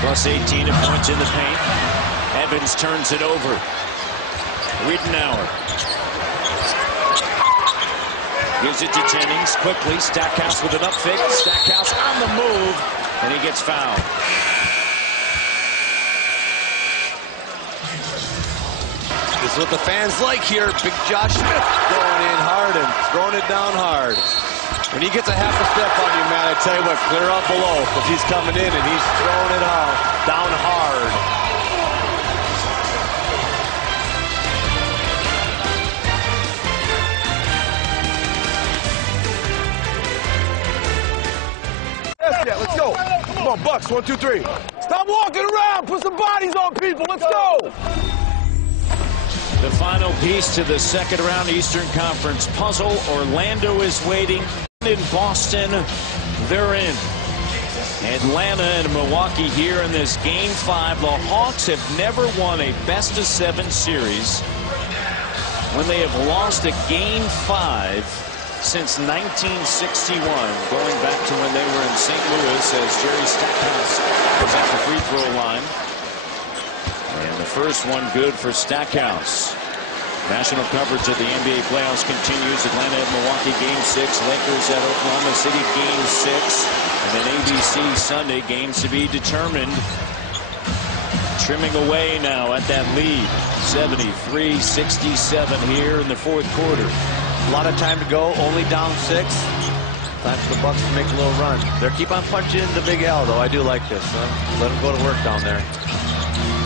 Plus 18 of points in the paint. Evans turns it over. Wiedenauer gives it to Jennings quickly. Stackhouse with an up fake. Stackhouse on the move, and he gets fouled. This is what the fans like here. Big Josh Smith going in hard and throwing it down hard. When he gets a half a step on you, man, I tell you what, clear out below, because he's coming in and he's throwing it out down hard. Let's go. Come on, Bucks. 1, 2, 3. Stop walking around. Put some bodies on people. Let's go. The final piece to the second round Eastern Conference puzzle. Orlando is waiting. In Boston, they're in. Atlanta and Milwaukee here in this Game 5. The Hawks have never won a best-of-7 series when they have lost a Game 5 since 1961, going back to when they were in St. Louis as Jerry Stackhouse was at the free throw line. And the first one good for Stackhouse. National coverage of the NBA playoffs continues. Atlanta at Milwaukee Game 6. Lakers at Oklahoma City Game 6. And then ABC Sunday games to be determined. Trimming away now at that lead. 73-67 here in the fourth quarter. A lot of time to go, only down 6. Time for the Bucks to make a little run. They're keep on punching into Big Al, though. I do like this. Let them go to work down there.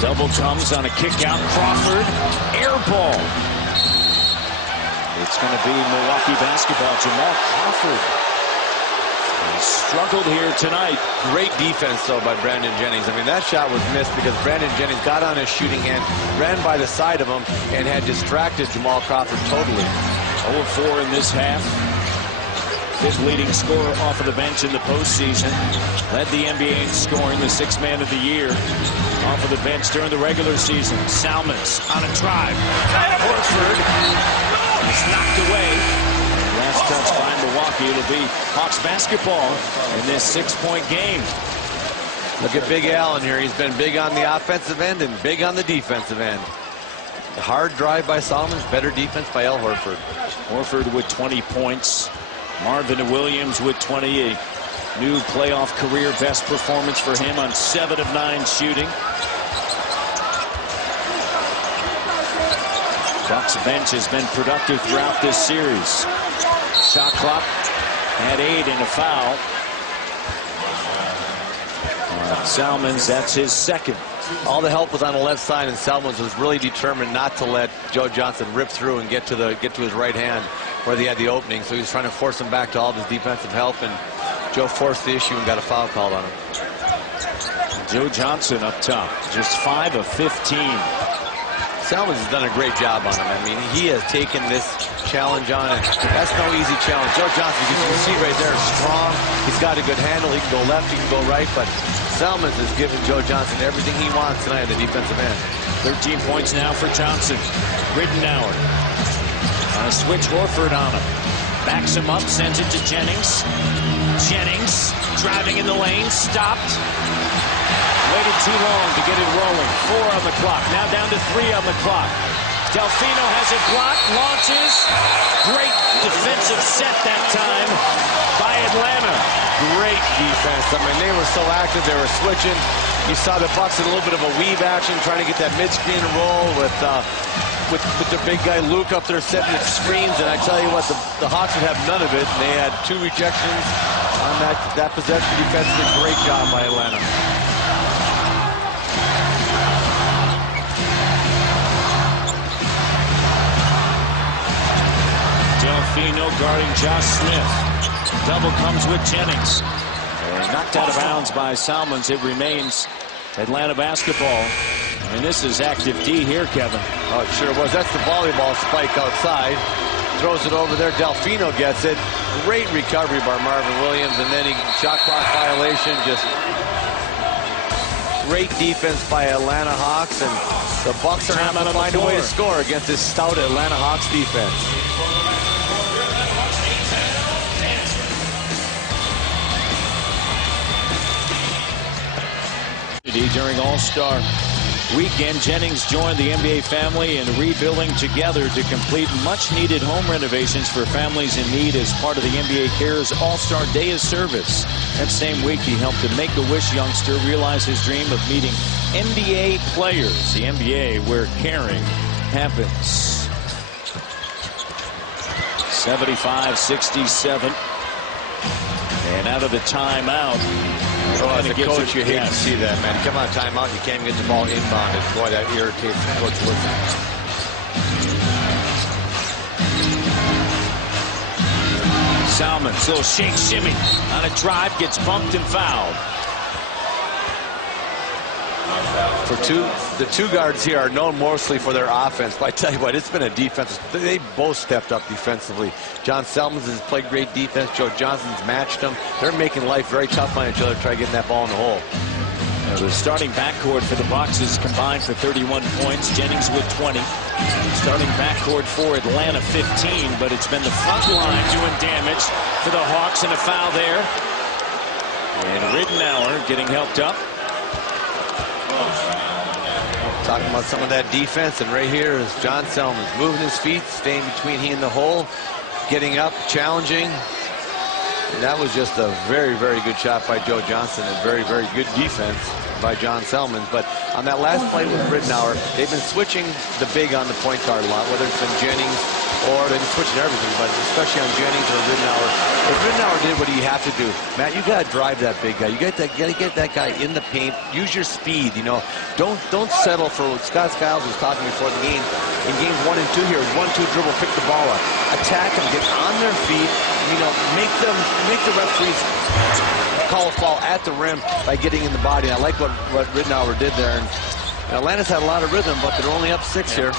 Double comes on a kick out. Crawford, air ball. It's going to be Milwaukee basketball. Jamal Crawford struggled here tonight. Great defense, though, by Brandon Jennings. I mean, that shot was missed because Brandon Jennings got on his shooting end, ran by the side of him, and had distracted Jamal Crawford totally. 0-4 in this half. His leading scorer off of the bench in the postseason. Led the NBA in scoring, the 6th man of the year. Off of the bench during the regular season. Salmons on a drive. Horford is knocked away. Last touch by Milwaukee. It'll be Hawks basketball in this 6-point game. Look at Big Al in here. He's been big on the offensive end and big on the defensive end. The hard drive by Solomons, better defense by Al Horford. Horford with 20 points. Marvin Williams with 28. New playoff career best performance for him on 7 of 9 shooting. Bucks bench has been productive throughout this series. Shot clock at 8 and a foul. Salmons, that's his 2nd. All the help was on the left side, and Salmons was really determined not to let Joe Johnson rip through and get to his right hand where he had the opening. So he was trying to force him back to all of his defensive help, and Joe forced the issue and got a foul called on him. Joe Johnson up top, just 5 of 15. Salmons has done a great job on him. I mean, he has taken this challenge on, and that's no easy challenge. Joe Johnson, you can see right there, is strong. He's got a good handle. He can go left, he can go right, but Salmons has given Joe Johnson everything he wants tonight on the defensive end. 13 points now for Johnson. Wiedenauer on a switch. Horford on him. Backs him up, sends it to Jennings. Jennings driving in the lane, stopped. Waited too long to get it rolling. 4 on the clock. Now down to 3 on the clock. Delfino has it blocked, launches. Great defensive set that time by Atlanta. Great defense. I mean, they were so active. They were switching. You saw the Bucks in a little bit of a weave action, trying to get that mid-screen roll with the big guy Luke up there setting the screens. And I tell you what, the Hawks would have none of it. And they had 2 rejections on that possession defense. Did a great job by Atlanta. Delfino guarding Josh Smith. Double comes with Jennings. Knocked out of bounds by Salmons. It remains Atlanta basketball. And this is active D here, Kevin. Oh, it sure was. That's the volleyball spike outside. Throws it over there. Delfino gets it. Great recovery by Marvin Williams. And then he shot clock violation. Just great defense by Atlanta Hawks. And the Bucks are having to find a way to score against this stout Atlanta Hawks defense. During All-Star Weekend, Jennings joined the NBA family in rebuilding together to complete much-needed home renovations for families in need as part of the NBA Cares All-Star Day of Service. That same week, he helped a Make-A-Wish youngster realize his dream of meeting NBA players. The NBA, where caring happens. 75-67. And out of the timeout. Oh, as a coach, you hate to see that, man. Come on, timeout, you can't get the ball inbounded. Boy, that irritates Coach Wilson. Salmons, little shake shimmy on a drive, gets bumped and fouled. The two guards here are known mostly for their offense, but I tell you what, it's been a defense. They both stepped up defensively. John Selmans has played great defense. Joe Johnson's matched them. They're making life very tough on each other to try getting that ball in the hole. The starting backcourt for the Bucks is combined for 31 points. Jennings with 20. Starting backcourt for Atlanta 15, but it's been the front line doing damage for the Hawks, and a foul there. And Ridenour getting helped up. Talking about some of that defense, and right here is John Selmans moving his feet, staying between he and the hole, getting up, challenging. And that was just a very, very good shot by Joe Johnson, and very, very good defense by John Selmans. But on that last play with Ridenour, they've been switching the big on the point guard a lot, whether it's been Jennings or they've been switching everything, but especially on Jennings or Ridenour. If Ridenour did what he had to do, Matt, you got to drive that big guy. You got to get that guy in the paint. Use your speed. You know, don't settle for what Scott Skiles was talking before the game. In games 1 and 2 here, 1-2 dribble, pick the ball up, attack them, get on their feet. You know, make the referees call a foul at the rim by getting in the body. I like what Ridenour did there. And Atlanta's had a lot of rhythm, but they're only up 6 here.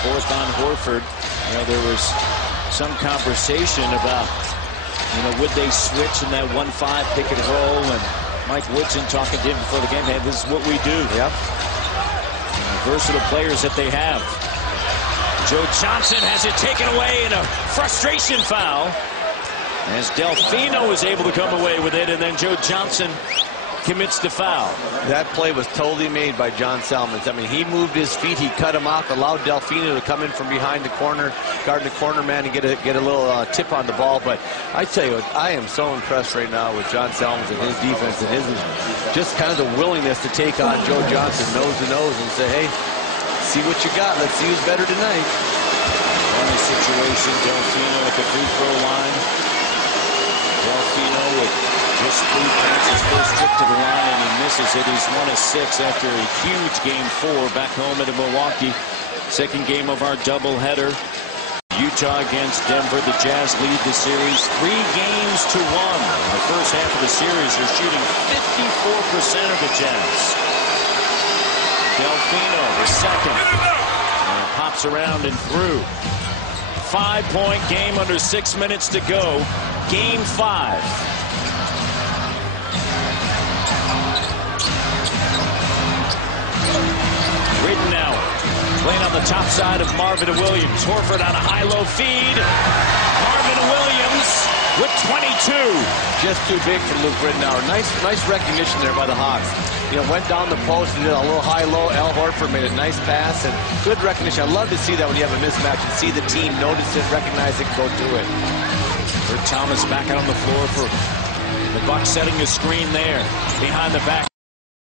Fourth on Horford. You know, there was some conversation about, you know, would they switch in that 1-5 pick and roll? And Mike Woodson talking to him before the game, hey, this is what we do. Yep. Versatile players that they have. Joe Johnson has it taken away in a frustration foul, as Delfino is able to come away with it, and then Joe Johnson commits the foul. That play was totally made by John Selmans. I mean, he moved his feet, he cut him off, allowed Delfino to come in from behind the corner, guarding the corner man, and get a little tip on the ball. But I tell you what, I am so impressed right now with John Selmans and his defense and his just kind of the willingness to take on Joe Johnson nose to nose and say, hey, see what you got. Let's see who's better tonight. Corner situation, Delfino at the free throw line. Delfino with just 3 points, his first trip to the line, and he misses it. He's 1 of 6 after a huge game 4 back home in Milwaukee. Second game of our doubleheader. Utah against Denver. The Jazz lead the series 3 games to 1. In the first half of the series, they're shooting 54% of the Jazz. Delfino, the second, and pops around and through. 5-point game under 6 minutes to go. Game 5. Ridenour playing on the top side of Marvin Williams. Horford on a high-low feed. Marvin Williams with 22. Just too big for Luke Ridenour. Nice recognition there by the Hawks. You know, went down the post and did a little high-low. Al Horford made a nice pass, and good recognition. I love to see that when you have a mismatch and see the team notice it, recognize it, go to it. Thomas back out on the floor for the Bucks, setting a screen there behind the back.